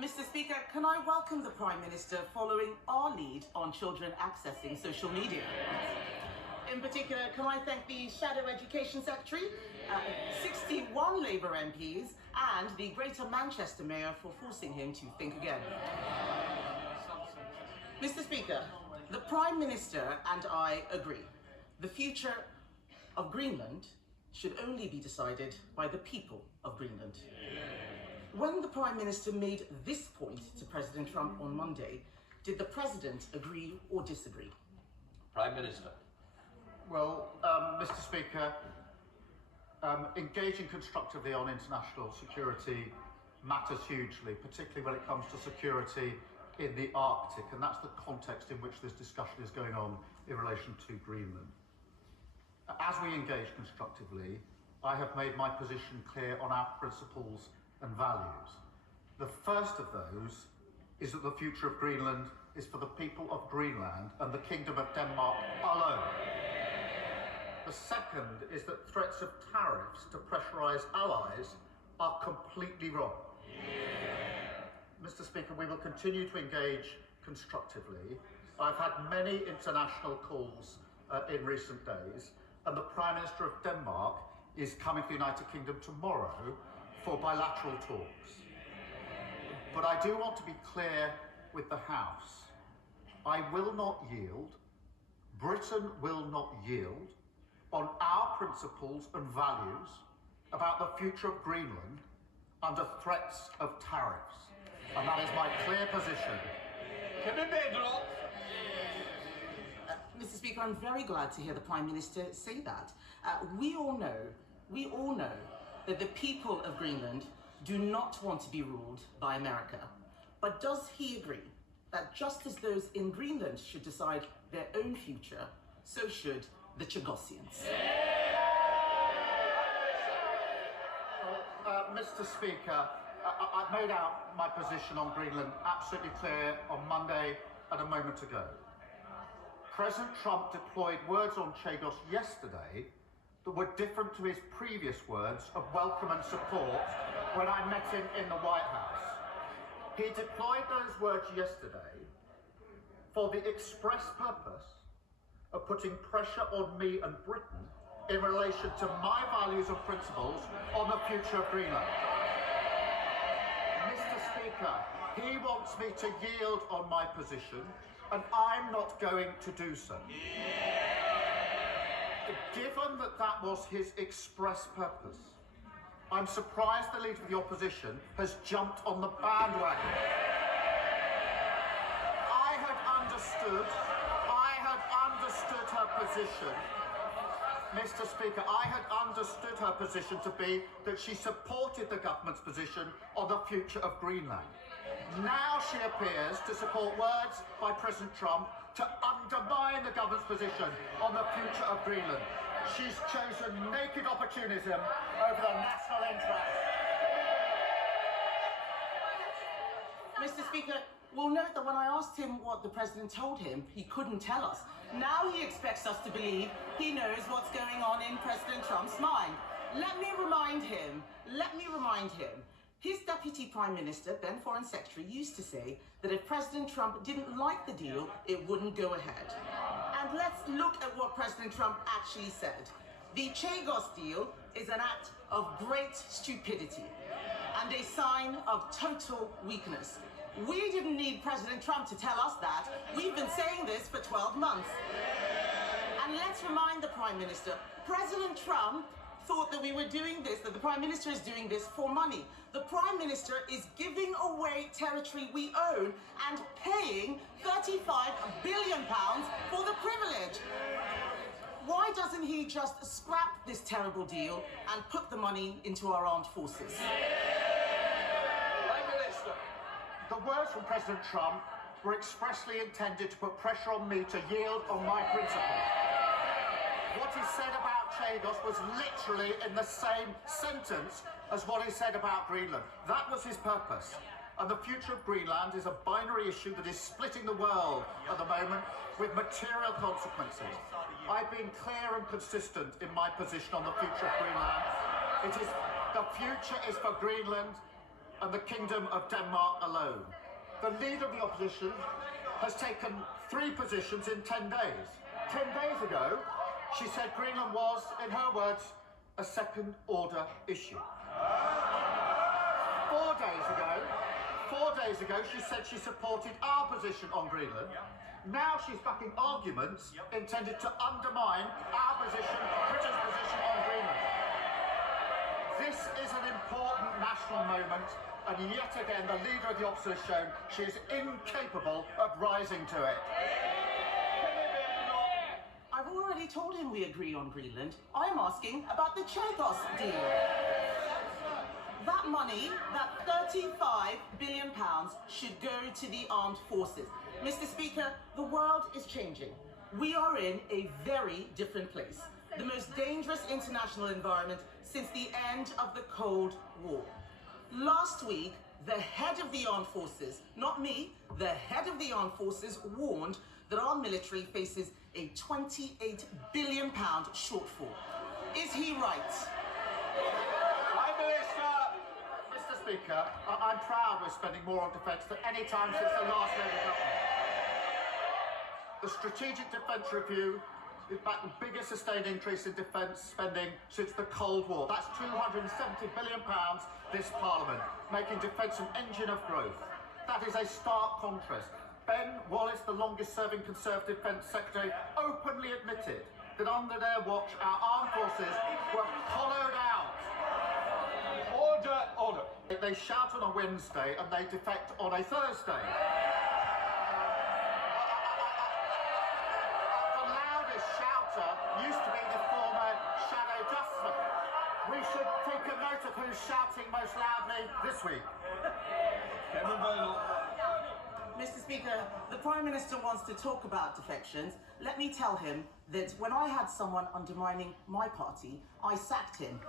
Mr. Speaker, can I welcome the Prime Minister following our lead on children accessing social media? In particular, can I thank the Shadow Education Secretary, 61 Labour MPs, and the Greater Manchester Mayor for forcing him to think again. Mr. Speaker, the Prime Minister and I agree. The future of Greenland should only be decided by the people of Greenland. When the Prime Minister made this point to President Trump on Monday, did the President agree or disagree? Prime Minister. Well, Mr. Speaker, engaging constructively on international security matters hugely, particularly when it comes to security in the Arctic, and that's the context in which this discussion is going on in relation to Greenland. As we engage constructively, I have made my position clear on our principles and values. The first of those is that the future of Greenland is for the people of Greenland and the Kingdom of Denmark alone. The second is that threats of tariffs to pressurise allies are completely wrong. Mr. Speaker, we will continue to engage constructively. I've had many international calls in recent days, and the Prime Minister of Denmark is coming to the United Kingdom tomorrow for bilateral talks. But I do want to be clear with the House. I will not yield, Britain will not yield on our principles and values about the future of Greenland under threats of tariffs. And that is my clear position. Kemi Badenoch. Mr. Speaker, I'm very glad to hear the Prime Minister say that. We all know that the people of Greenland do not want to be ruled by America. But does he agree that just as those in Greenland should decide their own future, so should the Chagossians? Mr. Speaker, I've made out my position on Greenland absolutely clear on Monday and a moment ago. President Trump deployed words on Chagos yesterday that were different to his previous words of welcome and support when I met him in the White House. He deployed those words yesterday for the express purpose of putting pressure on me and Britain in relation to my values and principles on the future of Greenland. Mr. Speaker, he wants me to yield on my position, and I'm not going to do so. Given that that was his express purpose, I'm surprised the Leader of the Opposition has jumped on the bandwagon. I had understood her position, Mr. Speaker, I had understood her position to be that she supported the government's position on the future of Greenland. Now she appears to support words by President Trump to undermine the government's position on the future of Greenland. She's chosen naked opportunism over the national interest. Mr. Speaker, we'll note that when I asked him what the President told him, he couldn't tell us. Now he expects us to believe he knows what's going on in President Trump's mind. Let me remind him, his Deputy Prime Minister, then Foreign Secretary, used to say that if President Trump didn't like the deal, it wouldn't go ahead. And let's look at what President Trump actually said. The Chagos deal is an act of great stupidity and a sign of total weakness. We didn't need President Trump to tell us that. We've been saying this for 12 months. And let's remind the Prime Minister, President Trump thought that we were doing this, that the Prime Minister is doing this for money. The Prime Minister is giving away territory we own and paying £35 billion for the privilege. Why doesn't he just scrap this terrible deal and put the money into our armed forces? Prime Minister. The words from President Trump were expressly intended to put pressure on me to yield on my principles. What he said about Chagos was literally in the same sentence as what he said about Greenland. That was his purpose. And the future of Greenland is a binary issue that is splitting the world at the moment with material consequences. I've been clear and consistent in my position on the future of Greenland. The future is for Greenland and the Kingdom of Denmark alone. The leader of the opposition has taken 3 positions in 10 days. 10 days ago, she said Greenland was, in her words, a second-order issue. 4 days ago, she said she supported our position on Greenland. Now she's backing arguments intended to undermine our position, Britain's position on Greenland. This is an important national moment, and yet again the leader of the opposition has shown she is incapable of rising to it. I've already told him we agree on Greenland. I'm asking about the Chagos deal. That money, that £35 billion, should go to the armed forces. Mr. Speaker, the world is changing. We are in a very different place. The most dangerous international environment since the end of the Cold War. Last week, the head of the armed forces, not me, the head of the armed forces warned that our military faces a £28 billion shortfall. Is he right? Prime Minister! Mr. Speaker, I'm proud we're spending more on defence than any time since the last Labour government. The Strategic Defence Review is back the biggest sustained increase in defence spending since the Cold War. That's £270 billion this Parliament, making defence an engine of growth. That is a stark contrast. Ben Wallace, the longest-serving Conservative Defence Secretary, openly admitted that under their watch our armed forces were hollowed out. Order, order. They shout on a Wednesday and they defect on a Thursday. The loudest shouter used to be the former Shadow Justice. We should take a note of who's shouting most loudly this week. Kemi Badenoch. Mr. Speaker, the Prime Minister wants to talk about defections. Let me tell him that when I had someone undermining my party, I sacked him.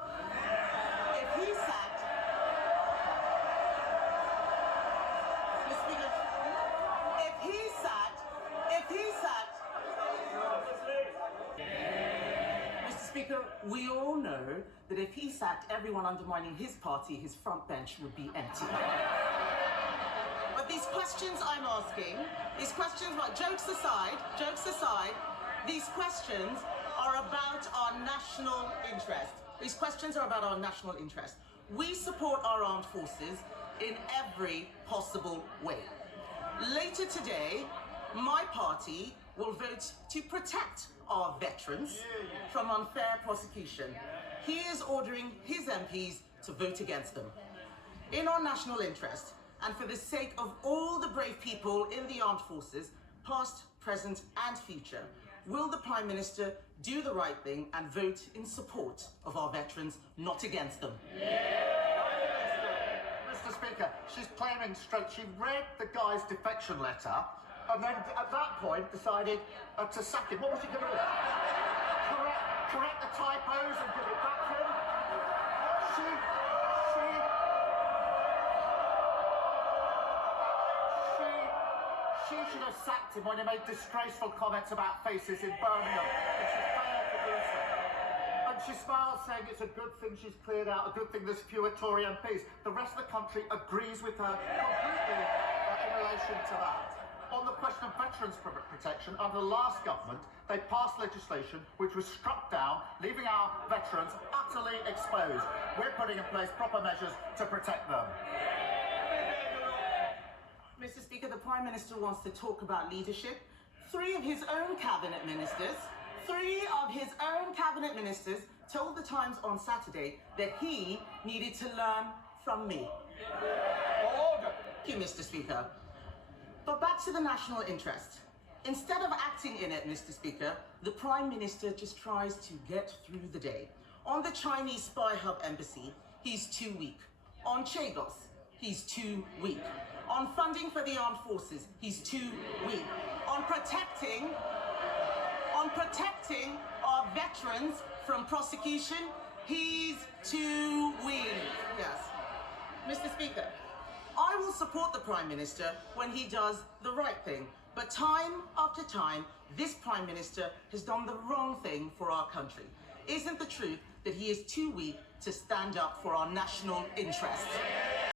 If he sacked... Mr. Speaker, Mr. Speaker, we all know that if he sacked everyone undermining his party, his front bench would be empty. But these questions I'm asking, these questions, right, jokes aside, these questions are about our national interest. These questions are about our national interest. We support our armed forces in every possible way. Later today, my party will vote to protect our veterans from unfair prosecution. He is ordering his MPs to vote against them. In our national interest, and for the sake of all the brave people in the armed forces, past, present and future, will the Prime Minister do the right thing and vote in support of our veterans, not against them? Mr. Speaker, she's claiming straight. She read the guy's defection letter and then at that point decided to sack him. What was she going to do? Correct the typos and give it back to him? She should have sacked him when he made disgraceful comments about faces in Birmingham, and she failed to do so. And she smiles, saying it's a good thing she's cleared out, a good thing there's fewer Tory MPs. The rest of the country agrees with her completely in relation to that. On the question of veterans protection, under the last government, they passed legislation which was struck down, leaving our veterans utterly exposed. We're putting in place proper measures to protect them. Mr. Speaker, the Prime Minister wants to talk about leadership. Three of his own cabinet ministers told the Times on Saturday that he needed to learn from me. Order. Thank you, Mr. Speaker. But back to the national interest. Instead of acting in it, Mr. Speaker, the Prime Minister just tries to get through the day. On the Chinese spy hub embassy, he's too weak. On Chagos, he's too weak. On funding for the armed forces, he's too weak. On protecting our veterans from prosecution, he's too weak. Yes. Mr. Speaker, I will support the Prime Minister when he does the right thing. But time after time, this Prime Minister has done the wrong thing for our country. Isn't the truth that he is too weak to stand up for our national interests?